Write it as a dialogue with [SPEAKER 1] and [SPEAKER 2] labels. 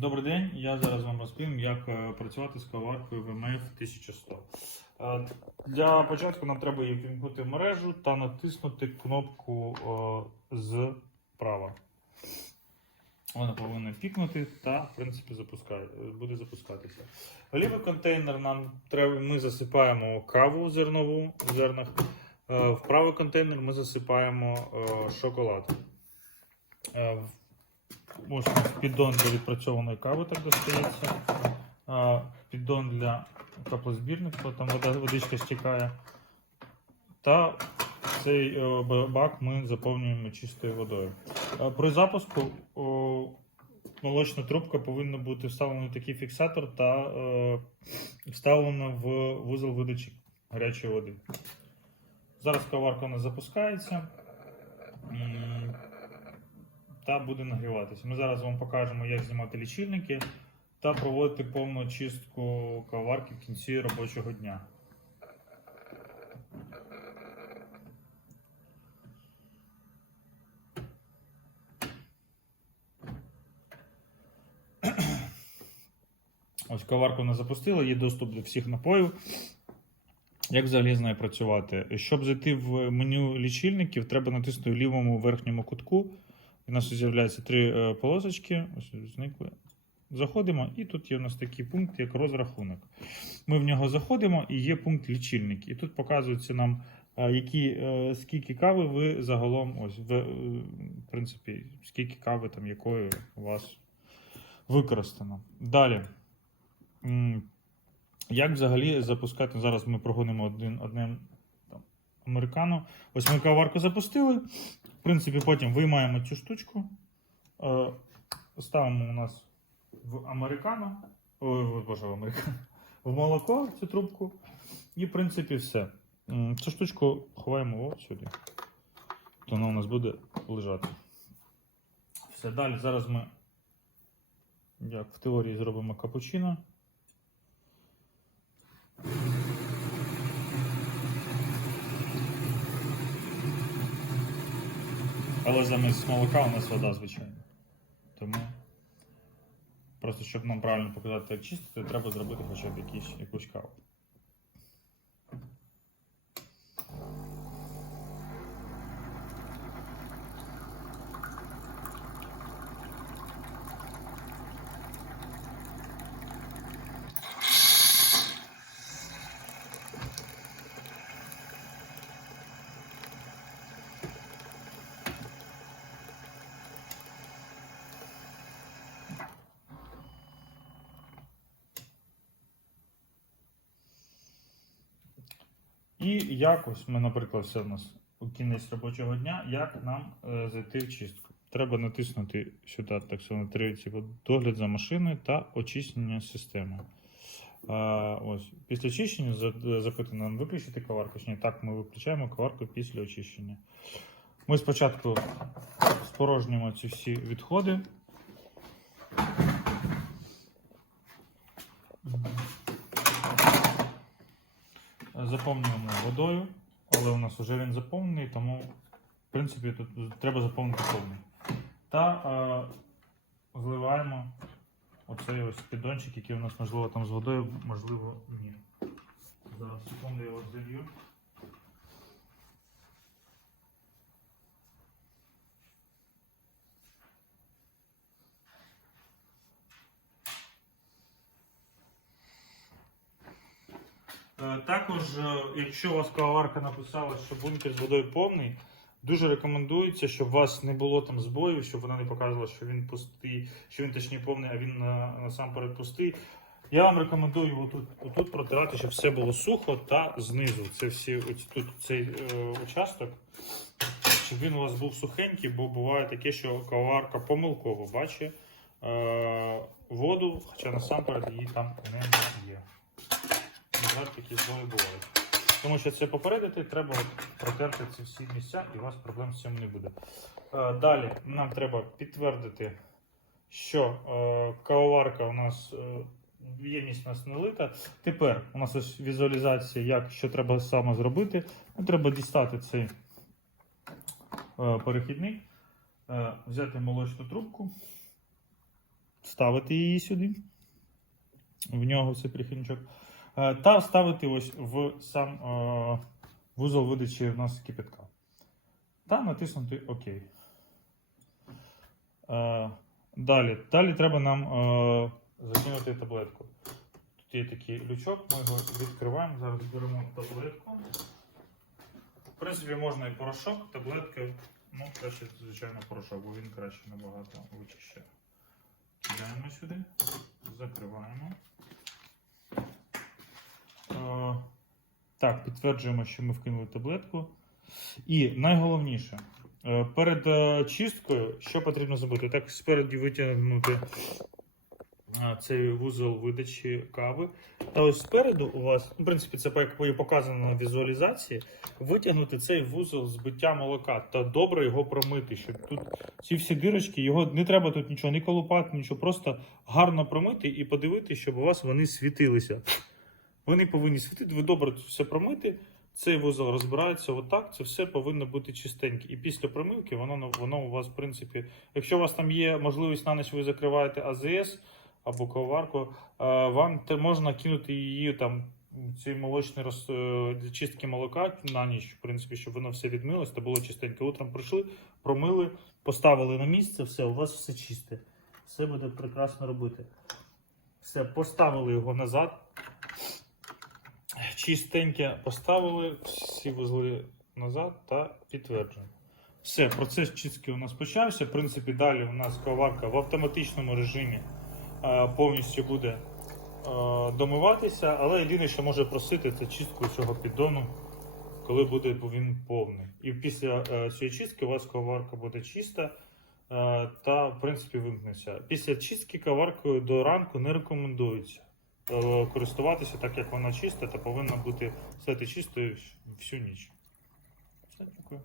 [SPEAKER 1] Добрий день, я зараз вам розповім, як е, працювати з каваркою VMF 1100. Е, Для початку нам треба її в мережу та натиснути кнопку е, зправа. Вона повинна пікнути та, в принципі, запускає, буде запускатися. Лівий контейнер нам треба, ми засипаємо каву зернову в зернах. В правий контейнер ми засипаємо шоколад. Е, Ось піддон для відпрацьованої кави так достається. Піддон для каплозбірника, там водичка стікає. Та цей е, бак ми заповнюємо чистою водою. При запуску молочна трубка повинна бути вставлена в такий фіксатор та е, вставлена в вузол видачі гарячої води. Зараз каварка у нас запускається. Та буде нагріватися. Ми зараз вам покажемо, як знімати лічильники та проводити повну чистку каварки в кінці робочого дня. Ось каварку вона запустила, є доступ до всіх напоїв. Як взагалі з нею працювати? Щоб зайти в меню лічильників, треба натиснути в лівому верхньому кутку. У нас з'являються три е, полосочки. Ось зникли. Заходимо, і тут є у нас такий пункт, як розрахунок. Ми в нього заходимо і є пункт лічильник. І тут показується нам, е, які, е, скільки кави ви загалом, ось, в, в принципі, скільки кави там якої у вас використано. Далі. Як взагалі запускати? Зараз ми прогонимо один одним американо. Ось ми каварку запустили. В принципі, потім виймаємо цю штучку, е, ставимо у нас в американо. Ой, боже, в американо. В молоко цю трубку. І, в принципі, все. Цю штучку ховаємо от сюди. То вона у нас буде лежати. Все, далі. Зараз ми, як в теорії, зробимо капучино. Але замість молока у нас вода, звичайно. Тому просто щоб нам правильно показати, як чистити, треба зробити хоча б якусь каву. І якось ми, наприклад, все в нас у кінець робочого дня, як нам е, зайти в чистку. Треба натиснути сюди так само три ці от, догляд за машиною та очищення системи. А, ось. Після очищення за- запитано нам виключити каварку. чи Ні, так, ми виключаємо каварку після очищення. Ми спочатку спорожнюємо ці всі відходи. Заповнюємо водою, але у нас вже він заповнений, тому в принципі тут треба заповнити повний. Та е, зливаємо оцей ось піддончик, який у нас можливо там з водою, можливо, ні. Зараз секунду я його залью. Також, е, якщо у вас каварка написала, що бункер з водою повний, дуже рекомендується, щоб у вас не було там збоїв, щоб вона не показувала, що він пустий, що він точніше повний, а він на, насамперед пустий. Я вам рекомендую отут, отут протирати, щоб все було сухо та знизу. Це всі ось тут цей е, участок, щоб він у вас був сухенький, бо буває таке, що каварка помилково бачить е, воду, хоча насамперед її там не є. Жаль, такі збої бувають. Тому що це попередити, треба протерти ці всі місця, і у вас проблем з цим не буде. Е, Далі нам треба підтвердити, що е, кавоварка у нас е, ємність у нас не лита. Тепер у нас ось візуалізація, як що треба саме зробити. Ну, треба дістати цей перехідник, взяти молочну трубку, ставити її сюди. В нього цей прихильничок. Е, Та ставити ось в сам е, вузол видачі у нас кипятка. Та натиснути ОК. Е, Далі. Далі треба нам закинути таблетку. Тут є такий лючок, ми його відкриваємо. Зараз беремо таблетку. В принципі, можна і порошок, таблетки. Ну, краще, звичайно, порошок, бо він краще набагато вичищає. Кидаємо сюди, закриваємо. Так, підтверджуємо, що ми вкинули таблетку. І найголовніше, е, перед е, чисткою, що потрібно зробити? Так, спереді витягнути е, цей вузол видачі кави. Та ось спереду у вас, ну, в принципі, це показано на візуалізації, витягнути цей вузол збиття молока та добре його промити, щоб тут ці всі дирочки, його не треба тут нічого, не колупати, нічого, просто гарно промити і подивитися, щоб у вас вони світилися. Вони повинні світити, ви добре все промити. Цей вузол розбирається отак, це все повинно бути чистеньке. І після промивки воно, воно у вас, в принципі, якщо у вас там є можливість на ніч ви закриваєте АЗС або коварку, е, вам можна кинути її там. Цей молочний роз... е, чистки молока на ніч, в принципі, щоб воно все відмилось та було чистеньке. Утром прийшли, промили, поставили на місце, все, у вас все чисте. Все буде прекрасно робити. Все, поставили його назад. Чистеньке поставили всі вузли назад та підтверджуємо. Все, процес чистки у нас почався. В принципі, далі у нас коварка в автоматичному режимі е, повністю буде е, домиватися, але єдине, що може просити, це чистку цього піддону, коли буде він повний. І після е, цієї чистки у вас коварка буде чиста та, в принципі, вимкнеться. Після чистки коваркою до ранку не рекомендується користуватися, так як вона чиста та повинна бути стати чистою всю ніч. Все, дякую.